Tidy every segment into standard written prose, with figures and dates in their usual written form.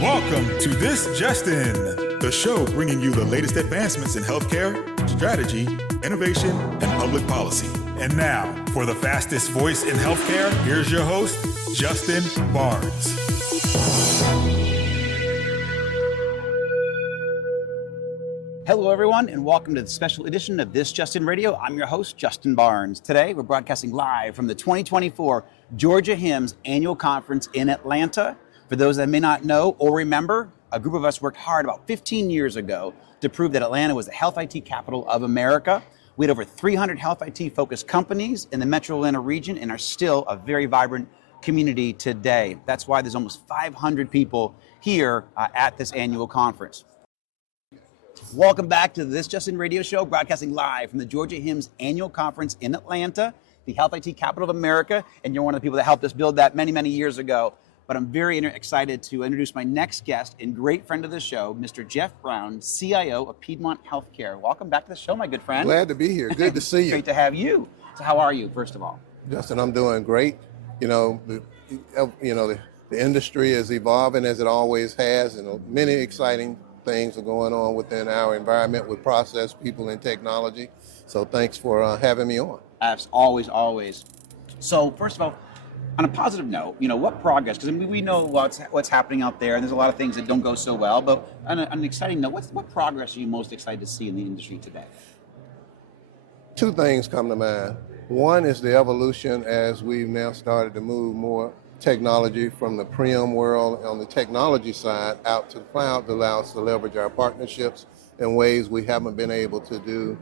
Welcome to This Just In, the show bringing you the latest advancements in healthcare, strategy, innovation, and public policy. And now, for the fastest voice in healthcare, here's your host, Justin Barnes. Hello, everyone, and welcome to the special edition of This Just In Radio. I'm your host, Justin Barnes. Today, we're broadcasting live from the 2024 Georgia HIMSS Annual Conference in Atlanta. For those that may not know or remember, a group of us worked hard about 15 years ago to prove that Atlanta was the health IT capital of America. We had over 300 health IT focused companies in the Metro Atlanta region and are still a very vibrant community today. That's why there's almost 500 people here at this annual conference. Welcome back to This Just In Radio Show, broadcasting live from the Georgia HIMSS Annual Conference in Atlanta, the health IT capital of America, and you're one of the people that helped us build that many, many years ago. But I'm very excited to introduce my next guest and great friend of the show, Mr. Geoff Brown, CIO of Piedmont Healthcare. Welcome back to the show, my good friend. Glad to be here. Good to see you. Great to have you. So how are you, first of all? Justin, I'm doing great. The industry is evolving as it always has, and many exciting things are going on within our environment with process, people, and technology. So thanks for having me on. Always. So first of all, on a positive note, what progress, because we know what's happening out there, and there's a lot of things that don't go so well, but on an exciting note, what progress are you most excited to see in the industry today? Two things come to mind. One is the evolution as we've now started to move more technology from the prem world on the technology side out to the cloud to allow us to leverage our partnerships in ways we haven't been able to do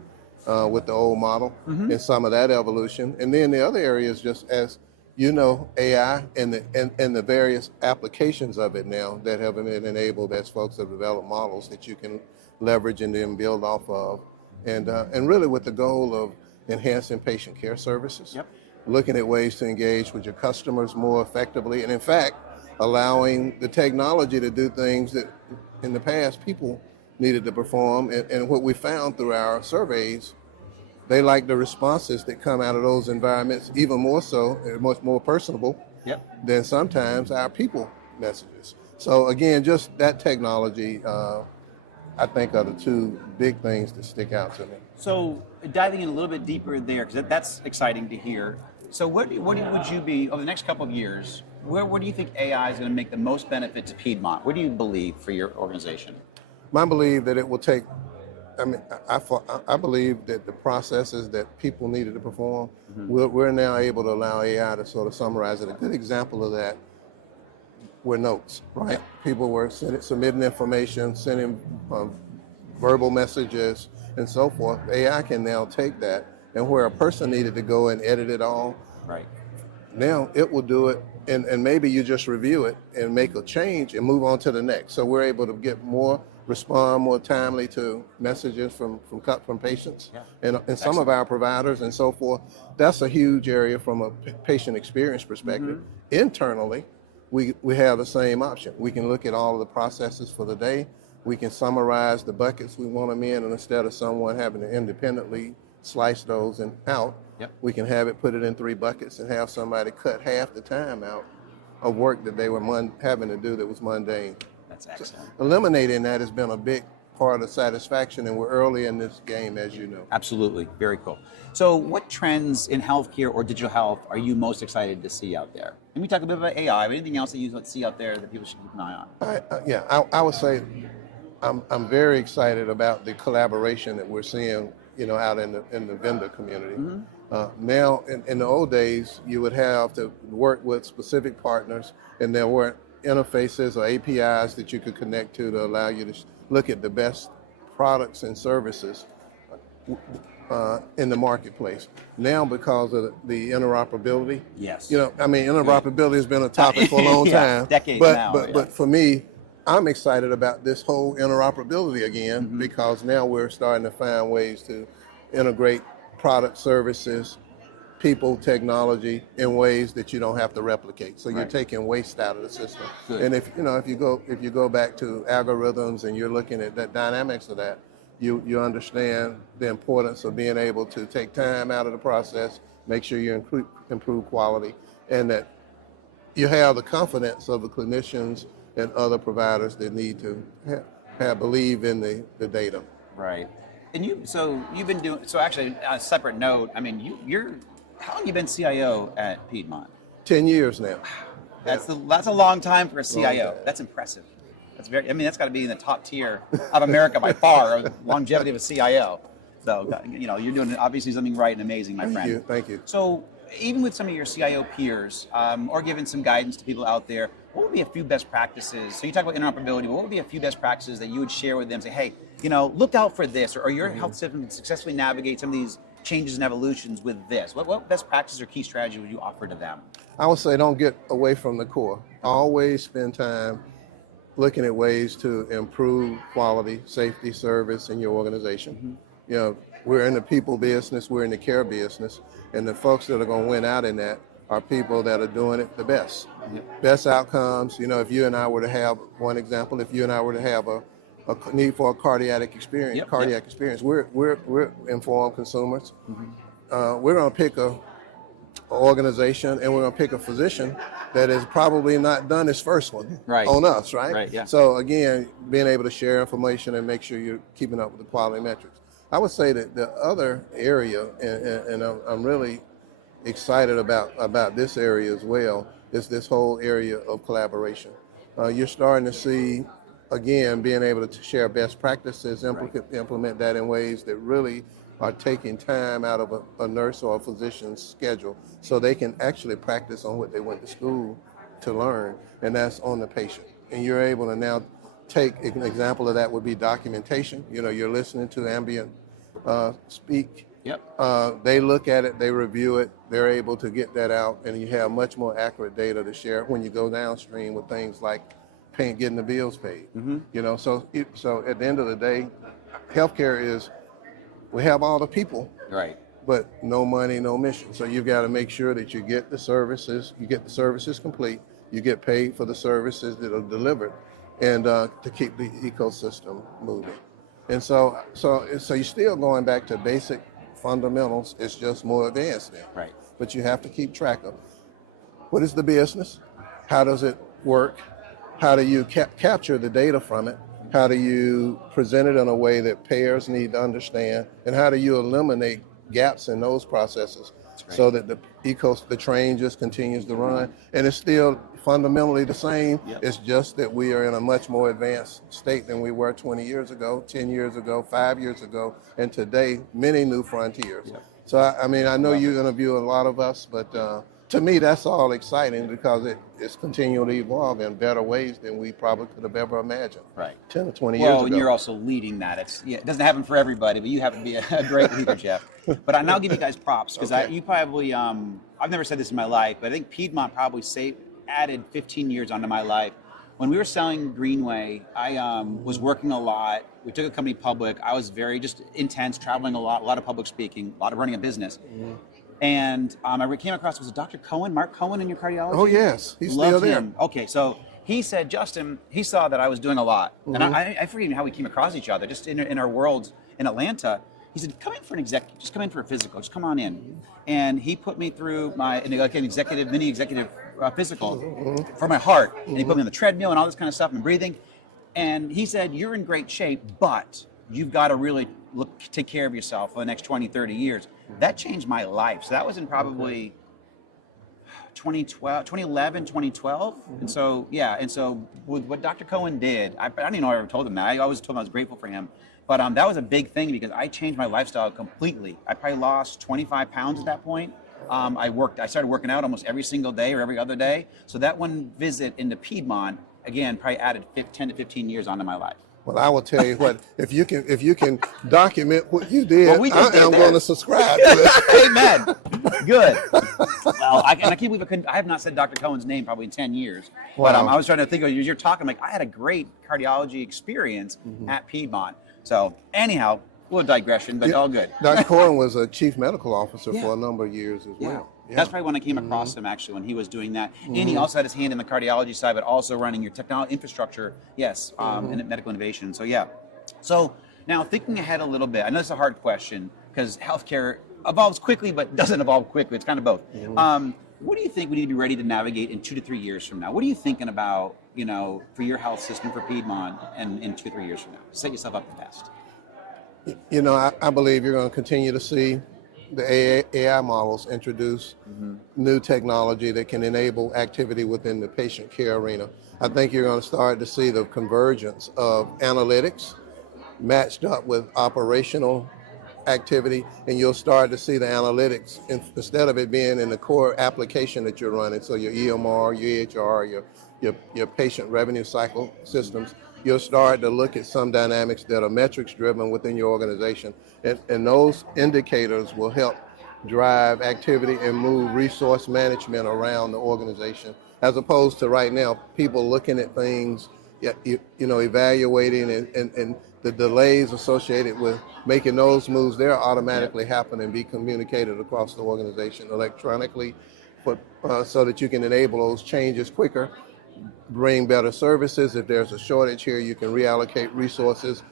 with the old model, and some of that evolution. And then the other area is just as AI and the various applications of it now that have been enabled as folks have developed models that you can leverage and then build off of. And really with the goal of enhancing patient care services, looking at ways to engage with your customers more effectively, and in fact, allowing the technology to do things that in the past people needed to perform. And what we found through our surveys, they like the responses that come out of those environments, even more so, much more personable than sometimes our people messages. So again, just that technology, I think are the two big things that stick out to me. So diving in a little bit deeper there, because that's exciting to hear. So what would you be, over the next couple of years, where do you think AI is going to make the most benefit to Piedmont? What do you believe for your organization? I believe that it will take, I believe that the processes that people needed to perform, we're now able to allow AI to sort of summarize it. A good example of that were notes, right? People were submitting information, sending verbal messages and so forth. AI can now take that, and where a person needed to go and edit it all, now it will do it, and maybe you just review it and make a change and move on to the next. So we're able to get respond more timely to messages from patients and some of our providers and so forth. That's a huge area from a patient experience perspective. Internally, we have the same option. We can look at all of the processes for the day. We can summarize the buckets we want them in, and instead of someone having to independently slice those and out, we can have it put it in 3 buckets and have somebody cut half the time out of work that they were having to do that was mundane. That's excellent. So eliminating that has been a big part of satisfaction, and we're early in this game, as you know. Absolutely, very cool. So what trends in healthcare or digital health are you most excited to see out there? And we talk a bit about AI, but anything else that you see out there that people should keep an eye on? I would say I'm very excited about the collaboration that we're seeing, out in the vendor community. Now, in the old days, you would have to work with specific partners, and there weren't interfaces or APIs that you could connect to allow you to look at the best products and services in the marketplace. Now, because of the interoperability, interoperability has been a topic for a long time. Decades but for me, I'm excited about this whole interoperability again, because now we're starting to find ways to integrate product, services, people, technology in ways that you don't have to replicate. So you're taking waste out of the system. And if you go back to algorithms and you're looking at the dynamics of that, you understand the importance of being able to take time out of the process, make sure you improve quality, and that you have the confidence of the clinicians and other providers that need to believe in the data. Right. And you've been doing, so actually, on a separate note, I mean, how long have you been CIO at Piedmont? 10 years now. That's a long time for a CIO. That's impressive. That's got to be in the top tier of America by far, of longevity of a CIO. So, you're doing obviously something right and amazing, my friend. Thank you. So, even with some of your CIO peers, or giving some guidance to people out there, what would be a few best practices? So you talk about interoperability, but what would be a few best practices that you would share with them? Say, hey, look out for this, or your health system can successfully navigate some of these changes and evolutions with this. What best practices or key strategies would you offer to them? I would say don't get away from the core. Always spend time looking at ways to improve quality, safety, service in your organization. We're in the people business, we're in the care business, and the folks that are going to win out in that are people that are doing it the best. Best outcomes. If you and I were to have, one example, if you and I were to have a need for a cardiac experience, we're informed consumers. We're going to pick a organization, and we're going to pick a physician that has probably not done this first one on us, right? Right, yeah. So again, being able to share information and make sure you're keeping up with the quality metrics. I would say that the other area, and I'm really excited about this area as well, is this whole area of collaboration. You're starting to see, again, being able to share best practices, implement that in ways that really are taking time out of a nurse or a physician's schedule so they can actually practice on what they went to school to learn, and that's on the patient. And you're able to now take an example of that would be documentation. You're listening to ambient speak. They look at it, they review it, they're able to get that out, and you have much more accurate data to share when you go downstream with things like getting the bills paid. So at the end of the day, healthcare is, we have all the people, but no money, no mission. So you've got to make sure that you get the services complete, you get paid for the services that are delivered, and to keep the ecosystem moving. And so you're still going back to basic fundamentals. It's just more advanced now. But you have to keep track of what is the business, how does it work, how do you capture the data from it, how do you present it in a way that payers need to understand, and how do you eliminate gaps in those processes so that the train just continues to run, and it's still fundamentally the same. It's just that we are in a much more advanced state than we were 20 years ago, 10 years ago, 5 years ago, and today, many new frontiers. So, I know you interview a lot of us, but to me, that's all exciting because it's continuing to evolve in better ways than we probably could have ever imagined 10 or 20 years ago. Well, and you're also leading that. It doesn't happen for everybody, but you happen to be a great leader, Geoff. But I now give you guys props because you probably, I've never said this in my life, but I think Piedmont probably added 15 years onto my life. When we were selling Greenway, I was working a lot. We took a company public. I was very just intense, traveling a lot of public speaking, a lot of running a business. And I came across, was it Dr. Cohen, Mark Cohen in your cardiology? Oh, yes. He's Loved still there. Him. Okay, so he said, Justin, he saw that I was doing a lot. And I forget even how we came across each other, just in our worlds in Atlanta. He said, come in for just come in for a physical, just come on in. And he put me through mini executive physical for my heart. And he put me on the treadmill and all this kind of stuff and breathing. And he said, you're in great shape, but you've got to really take care of yourself for the next 20, 30 years. That changed my life. So that was in probably 2011, 2012. And so, and so with what Dr. Cohen did, I don't even know I ever told him that. I always told him I was grateful for him. But that was a big thing because I changed my lifestyle completely. I probably lost 25 pounds at that point. I started working out almost every single day or every other day. So that one visit into Piedmont, again, probably added 10 to 15 years onto my life. Well, I will tell you what, if you can document what you did, I am going to subscribe to it. Amen. Good. Well, I can't believe I have not said Dr. Cohen's name probably in 10 years. Wow. But I was trying to think of, as you're talking, like I had a great cardiology experience at Piedmont. So anyhow, a little digression, but all good. Dr. Cohen was a chief medical officer for a number of years as well. Yeah. That's probably when I came across him, actually, when he was doing that. And he also had his hand in the cardiology side, but also running your technology infrastructure, and medical innovation. So, So now thinking ahead a little bit, I know it's a hard question because healthcare evolves quickly, but doesn't evolve quickly. It's kind of both. What do you think we need to be ready to navigate in 2 to 3 years from now? What are you thinking about, for your health system, for Piedmont, and in 2 to 3 years from now? Set yourself up for the best. I believe you're going to continue to see the AI models introduce new technology that can enable activity within the patient care arena. I think you're going to start to see the convergence of analytics matched up with operational activity, and you'll start to see the analytics instead of it being in the core application that you're running. So your EMR, your EHR, your patient revenue cycle systems, you'll start to look at some dynamics that are metrics driven within your organization, and those indicators will help drive activity and move resource management around the organization, as opposed to right now people looking at things, evaluating and the delays associated with making those moves. They're automatically happen and be communicated across the organization electronically, so that you can enable those changes quicker, bring better services. If there's a shortage here, you can reallocate resources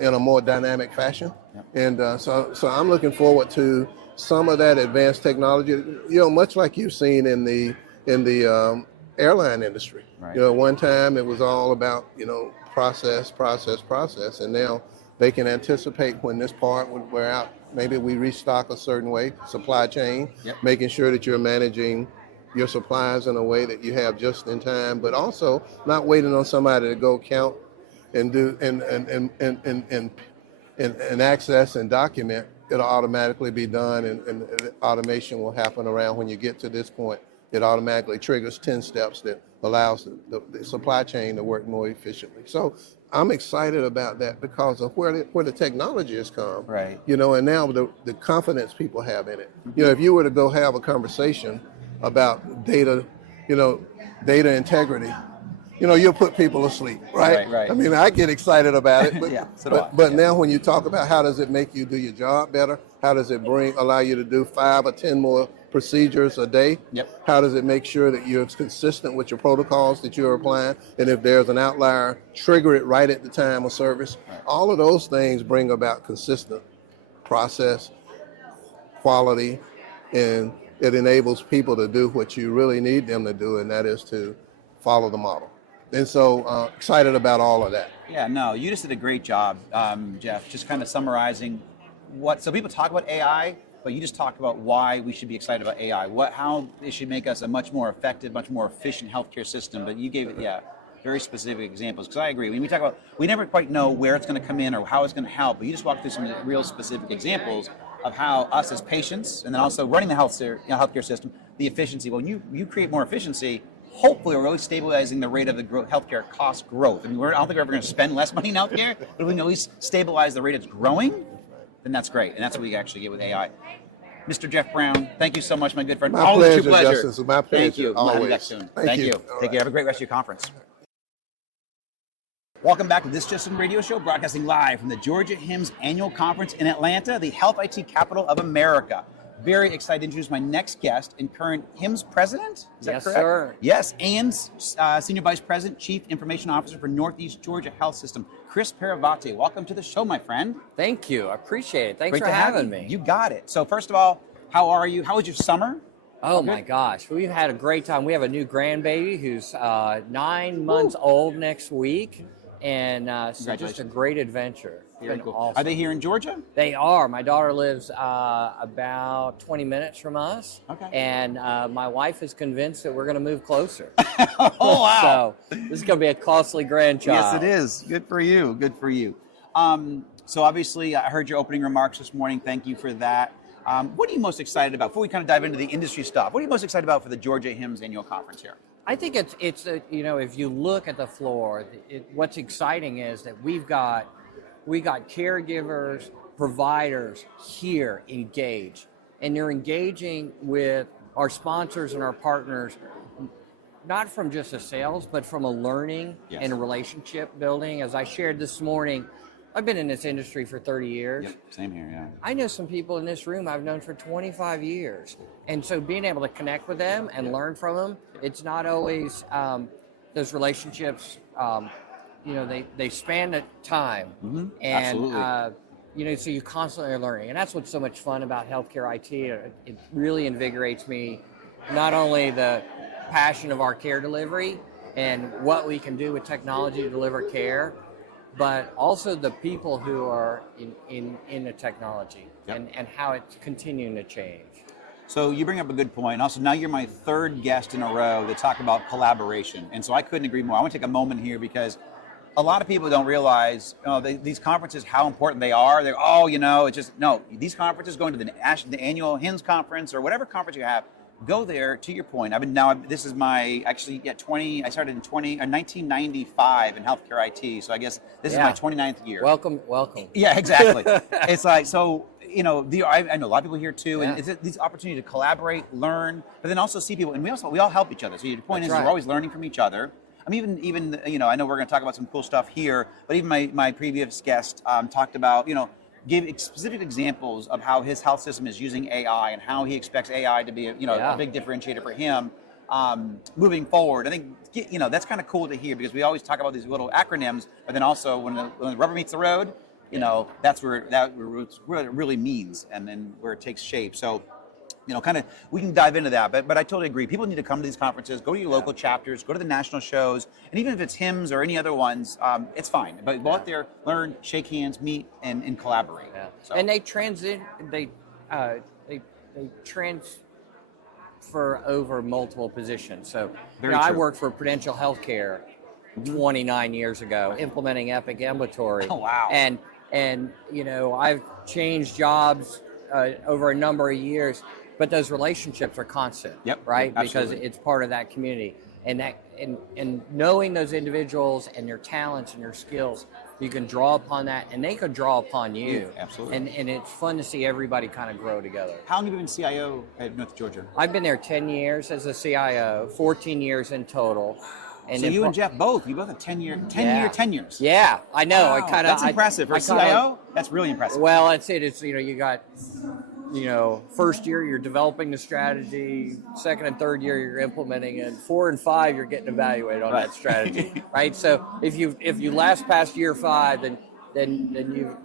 in a more dynamic fashion. And so I'm looking forward to some of that advanced technology, much like you've seen in the airline industry. Right. One time it was all about, process, and now they can anticipate when this part would wear out. Maybe we restock a certain way, supply chain, making sure that you're managing your supplies in a way that you have just in time, but also not waiting on somebody to go count and do and access and document. It'll automatically be done, and automation will happen around when you get to this point. It automatically triggers 10 steps that allows the supply chain to work more efficiently. So I'm excited about that because of where the technology has come. Right. And now the confidence people have in it. If you were to go have a conversation about data, data integrity, you'll put people asleep, right? Right. I mean, I get excited about it, but Yeah, so do I. but now when you talk about how does it make you do your job better, how does it allow you to do 5 or 10 more procedures a day? How does it make sure that you're consistent with your protocols that you're applying? And if there's an outlier, trigger it right at the time of service. All of those things bring about consistent process, quality, and it enables people to do what you really need them to do, and that is to follow the model. And so excited about all of that. Yeah, no, you just did a great job, Geoff, just kind of summarizing so people talk about AI, but you just talked about why we should be excited about AI, how it should make us a much more effective, much more efficient healthcare system. But you gave it, very specific examples. Because I agree, when we talk about, we never quite know where it's going to come in or how it's going to help, but you just walked through some real specific examples of how us as patients, and then also running the healthcare system, the efficiency. When you create more efficiency, hopefully we're really stabilizing the rate of the healthcare cost growth. I mean, I don't think we're ever going to spend less money in healthcare, but if we can at least stabilize the rate it's growing, then that's great. And that's what we actually get with AI. Mr. Geoff Brown, thank you so much, my good friend. My pleasure, pleasure. Justice. It's my pleasure. Thank you. Always. We'll have you back soon. Thank you. All Take care. Have a great rest of your conference. Welcome back to This Justin Radio Show, broadcasting live from the Georgia HIMSS Annual Conference in Atlanta, the health IT capital of America. Very excited to introduce my next guest and current HIMSS president. Is that correct? Yes, sir. Yes, and Senior Vice President, Chief Information Officer for Northeast Georgia Health System, Chris Paravate. Welcome to the show, my friend. Thank you. I appreciate it. Thanks Great for to have having you. me. You got it. So first of all, how are you? How was your summer? Oh my gosh, we've had a great time. We have a new grandbaby who's 9 months old next week, and so just a great adventure. Very cool. Awesome. Are they here in Georgia? They are. My daughter lives about 20 minutes from us. Okay. And my wife is convinced that we're going to move closer. Oh, wow. So this is going to be a costly grandchild. Yes, it is. Good for you. Good for you. So obviously, I heard your opening remarks this morning. Thank you for that. What are you most excited about? Before we kind of dive into the industry stuff, what are you most excited about for the Georgia HIMSS Annual Conference here? I think it's if you look at the floor, what's exciting is that we got caregivers, providers here engaged, and they're engaging with our sponsors and our partners, not from just a sales, but from a learning and a relationship building. As I shared this morning, I've been in this industry for 30 years. Yep, same here, yeah. I know some people in this room I've known for 25 years. And so being able to connect with them and learn from them, it's not always those relationships, they span the time. Mm-hmm. And, absolutely. So you constantly are learning. And that's what's so much fun about healthcare IT. It really invigorates me not only the passion of our care delivery and what we can do with technology to deliver care, but also the people who are in the technology. Yep. and how it's continuing to change. So you bring up a good point. Also, now you're my third guest in a row to talk about collaboration. And so I couldn't agree more. I want to take a moment here because a lot of people don't realize these conferences, how important they are. They're, it's just, no, these conferences, going to the annual HIMSS conference or whatever conference you have, go there. To your point, this is my, actually, 20, I started in 1995 in healthcare IT. So I guess this is my 29th year. Welcome. Yeah, exactly. It's like, so, I know a lot of people here too, and it's this opportunity to collaborate, learn, but then also see people, and we all help each other. So your point is, we're always learning from each other. I mean, even I know we're going to talk about some cool stuff here, but even my previous guest talked about, gave specific examples of how his health system is using AI and how he expects AI to be a big differentiator for him moving forward. I think that's kind of cool to hear, because we always talk about these little acronyms, but then also when the rubber meets the road, that's where it really means, and then where it takes shape. So, we can dive into that, but I totally agree. People need to come to these conferences, go to your local chapters, go to the national shows, and even if it's HIMSS or any other ones, it's fine. But go out there, learn, shake hands, meet, and collaborate. Yeah. So. And they transfer over multiple positions. So I worked for Prudential Healthcare 29 years ago, implementing Epic Ambulatory. Oh, wow. And I've changed jobs over a number of years, but those relationships are constant. Yep, right? absolutely. Because it's part of that community, and knowing those individuals and their talents and their skills, you can draw upon that, and they could draw upon you. Yeah, absolutely. And it's fun to see everybody kind of grow together. How long have you been CIO at North Georgia? I've been there 10 years as a CIO, 14 years in total. And so you and Geoff both have 10 year tenures. Yeah, I know. Wow, that's impressive for a CIO. That's really impressive. Well, that's it. It's you got first year you're developing the strategy, second and third year you're implementing it, 4 and 5 you're getting evaluated on that strategy, right? So if you last past year 5, then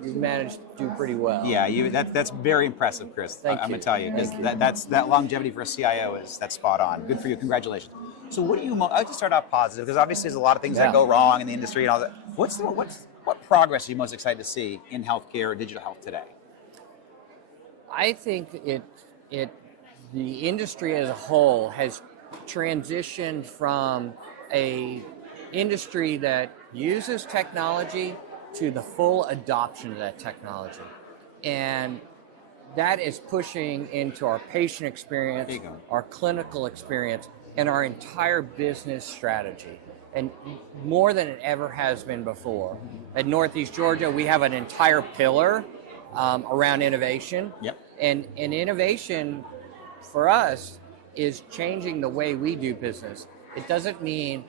you've managed to do pretty well. Yeah, that's very impressive, Chris. I'm going to tell you, because that longevity for a CIO that's spot on. Good for you. Congratulations. So what do you? I like to start off positive, because obviously there's a lot of things that go wrong in the industry and all that. What progress are you most excited to see in healthcare or digital health today? I think the industry as a whole has transitioned from a industry that uses technology to the full adoption of that technology. And that is pushing into our patient experience, our clinical experience, and our entire business strategy. And more than it ever has been before. At Northeast Georgia, we have an entire pillar around innovation. Yep. And innovation for us is changing the way we do business. It doesn't mean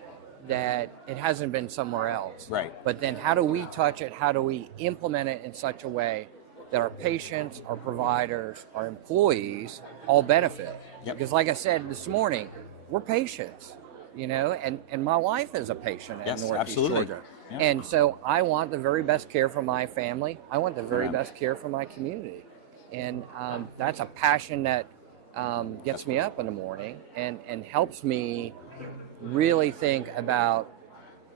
that it hasn't been somewhere else. Right. But then how do we touch it? How do we implement it in such a way that our patients, our providers, our employees all benefit? Yep. Because like I said this morning, we're patients, and my wife is a patient in Northeast Georgia. Yep. And so I want the very best care for my family. I want the very best care for my community. And that's a passion that gets me up in the morning and helps me really think about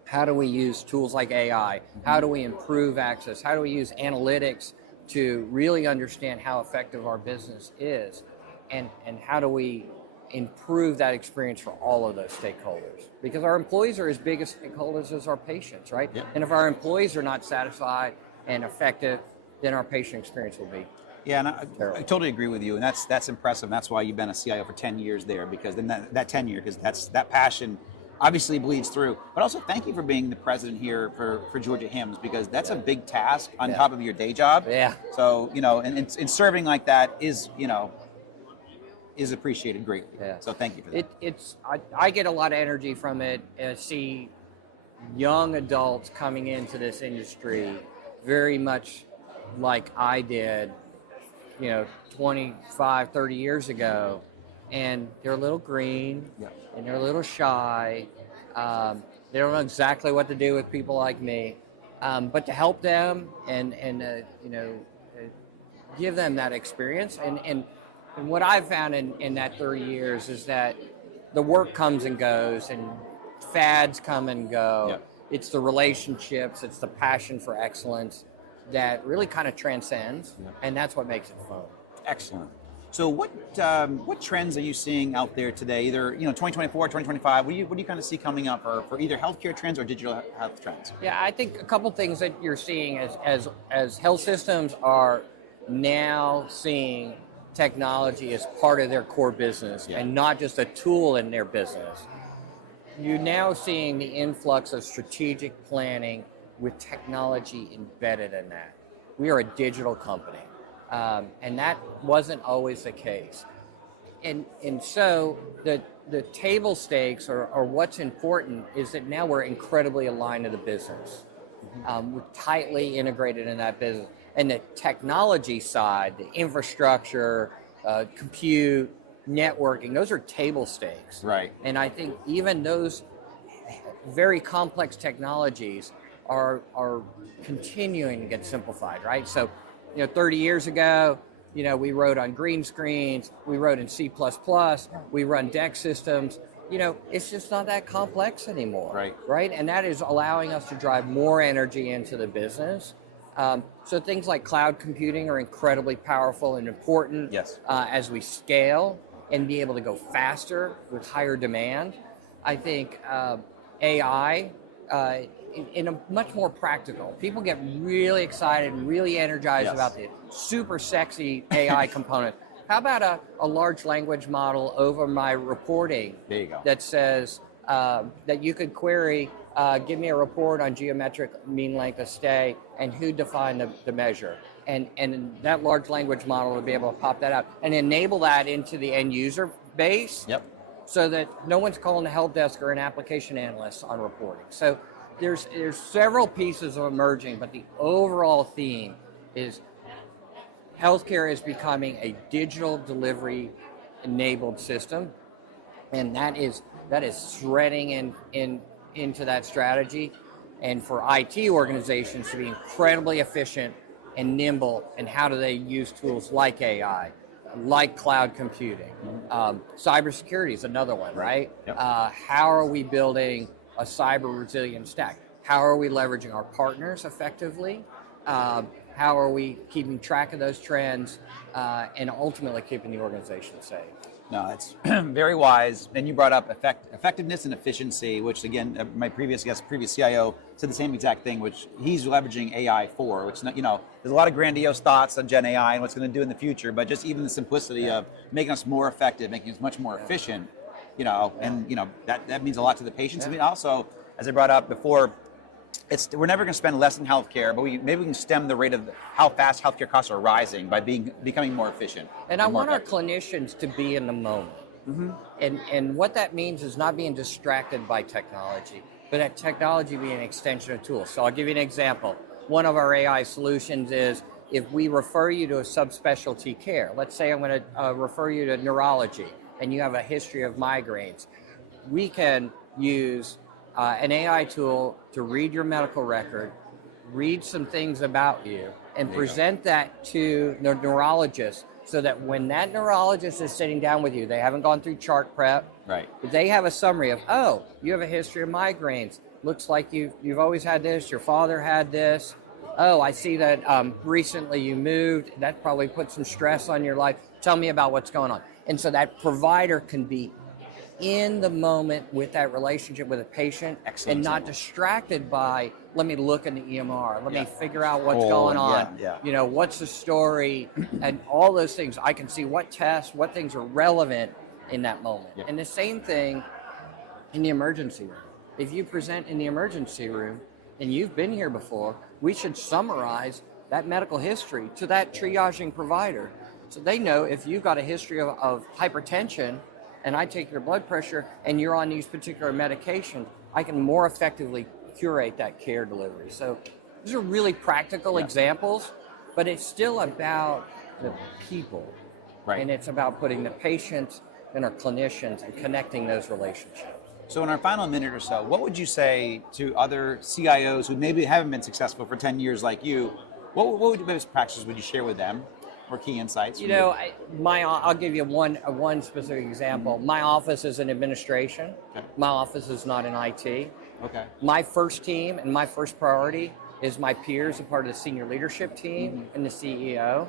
how do we use tools like AI? How do we improve access? How do we use analytics to really understand how effective our business is? And how do we improve that experience for all of those stakeholders? Because our employees are as big as stakeholders as our patients, right? Yep. And if our employees are not satisfied and effective, then our patient experience will be Yeah, and I totally agree with you, and that's impressive. And that's why you've been a CIO for 10 years there, because then that tenure, because that passion obviously bleeds through. But also, thank you for being the president here for Georgia HIMSS, because that's a big task on top of your day job. Yeah. So and serving like that is appreciated greatly. Yeah. So thank you for that. I get a lot of energy from it. See young adults coming into this industry very much like I did 25, 30 years ago, and they're a little green, and they're a little shy. They don't know exactly what to do with people like me, but to help them and give them that experience, and And what I've found in that 30 years is that the work comes and goes, and fads come and go. Yep. It's the relationships, it's the passion for excellence that really kind of transcends, and that's what makes it fun. Excellent. So what trends are you seeing out there today? Either 2024, 2025. What do you kind of see coming up for either healthcare trends or digital health trends? Yeah, I think a couple things that you're seeing as health systems are now seeing technology as part of their core business and not just a tool in their business. You're now seeing the influx of strategic planning with technology embedded in that. We are a digital company, and that wasn't always the case. And so the table stakes or what's important is that now we're incredibly aligned to the business. We're tightly integrated in that business. And the technology side, the infrastructure, compute, networking, those are table stakes. Right. And I think even those very complex technologies are continuing to get simplified, right? So, 30 years ago, we wrote on green screens, we wrote in C++, we run DEX systems. It's just not that complex anymore. Right? And that is allowing us to drive more energy into the business. So things like cloud computing are incredibly powerful and important as we scale and be able to go faster with higher demand. I think AI in a much more practical. People get really excited and really energized about the super sexy AI component. How about a large language model over my reporting that says that you could query, give me a report on geometric mean length of stay and who defined the measure. And that large language model will be able to pop that out and enable that into the end user base so that no one's calling the help desk or an application analyst on reporting. So there's several pieces of emerging, but the overall theme is healthcare is becoming a digital delivery enabled system, and that is threading into that strategy, and for IT organizations to be incredibly efficient and nimble, and how do they use tools like AI, like cloud computing. Cybersecurity is another one, right? How are we building a cyber resilient stack? How are we leveraging our partners effectively? How are we keeping track of those trends and ultimately keeping the organization safe? No, it's very wise. And you brought up effectiveness and efficiency, which again, my previous CIO said the same exact thing, which he's leveraging AI for, which, there's a lot of grandiose thoughts on Gen AI and what's going to do in the future, but just even the simplicity of making us more effective, making us much more efficient, and that means a lot to the patients. I mean, also, as I brought up before, we're never going to spend less in healthcare, but maybe we can stem the rate of how fast healthcare costs are rising by becoming more efficient. And I want our clinicians to be in the moment. And what that means is not being distracted by technology, but that technology being an extension of tools. So I'll give you an example. One of our AI solutions is if we refer you to a subspecialty care, let's say I'm going to refer you to neurology and you have a history of migraines, we can use an AI tool to read your medical record, read some things about you, and present that to the neurologist so that when that neurologist is sitting down with you, they haven't gone through chart prep, they have a summary of, oh, you have a history of migraines. Looks like you've always had this, your father had this. Oh, I see that recently you moved. That probably put some stress on your life. Tell me about what's going on. And so that provider can be in the moment with that relationship with a patient and not distracted by, let me look in the EMR, let me figure out what's going on, what's the story, and all those things. I can see what tests, what things are relevant in that moment. And the same thing in the emergency room. If you present in the emergency room and you've been here before, we should summarize that medical history to that triaging provider so they know if you've got a history of hypertension and I take your blood pressure and you're on these particular medications, I can more effectively curate that care delivery. So these are really practical examples, but it's still about the people. And it's about putting the patients and our clinicians and connecting those relationships. So in our final minute or so, what would you say to other CIOs who maybe haven't been successful for 10 years like you? What best practices would you share with them? or key insights? You know, I'll give you one specific example. My office is in administration. Okay. My office is not in IT. Okay. My first team and my first priority is my peers, a part of the senior leadership team and the CEO.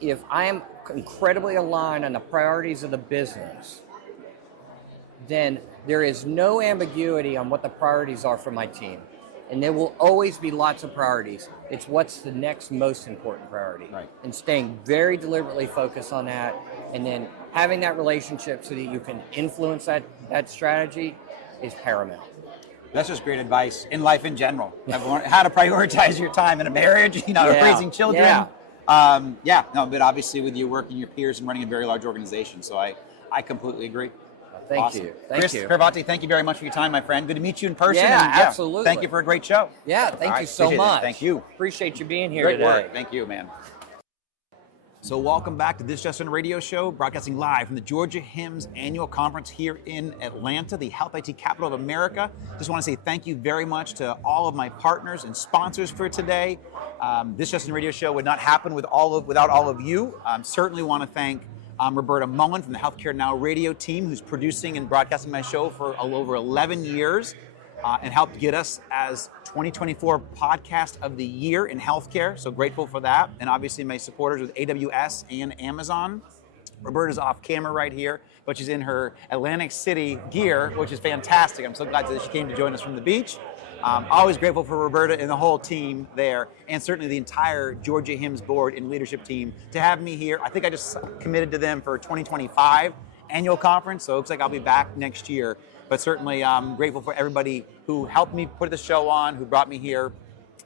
If I am incredibly aligned on the priorities of the business, then there is no ambiguity on what the priorities are for my team. And there will always be lots of priorities. It's what's the next most important priority. Right. And staying very deliberately focused on that, and then having that relationship so that you can influence that strategy is paramount. That's just great advice in life in general. How to prioritize your time in a marriage, raising children. But obviously with your work and your peers and running a very large organization. So I completely agree. Thank Awesome. you. Chris Paravate, thank you very much for your time, my friend. Good to meet you in person. Yeah, and, absolutely. Thank you for a great show. Yeah, thank you so appreciate it. much. Thank you. Appreciate you being here Great today. work. Thank you, man. So welcome back to This Just In Radio Show, broadcasting live from the Georgia HIMSS annual conference here in Atlanta, the Health IT capital of America. Just want to say thank you very much to all of my partners and sponsors for today. This Just In Radio Show would not happen without all of you. Certainly want to thank Roberta Mullen from the Healthcare Now radio team, who's producing and broadcasting my show for over 11 years and helped get us as 2024 Podcast of the Year in healthcare. So grateful for that. And obviously my supporters with AWS and Amazon. Roberta's off camera right here, but she's in her Atlantic City gear, which is fantastic. I'm so glad that she came to join us from the beach. Always grateful for Roberta and the whole team there, and certainly the entire Georgia HIMSS board and leadership team to have me here. I think I just committed to them for 2025 annual conference, so it looks like I'll be back next year. But certainly I'm grateful for everybody who helped me put the show on, who brought me here,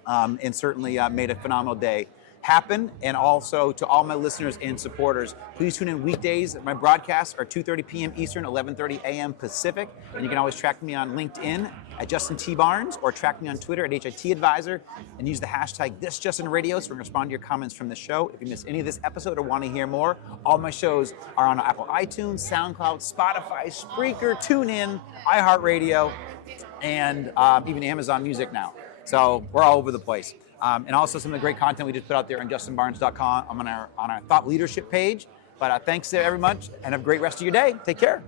and certainly made a phenomenal day happen. And also to all my listeners and supporters, please tune in weekdays. My broadcasts are 2:30 p.m. Eastern, 11:30 a.m. Pacific. And you can always track me on LinkedIn at Justin T. Barnes, or track me on Twitter at HIT Advisor, and use the hashtag ThisJustinRadio so we can respond to your comments from the show. If you missed any of this episode or want to hear more, all my shows are on Apple iTunes, SoundCloud, Spotify, Spreaker, TuneIn, iHeartRadio, and even Amazon Music now. So we're all over the place. And also some of the great content we just put out there on justinbarnes.com. I'm on our thought leadership page. But thanks to everyone, and have a great rest of your day. Take care.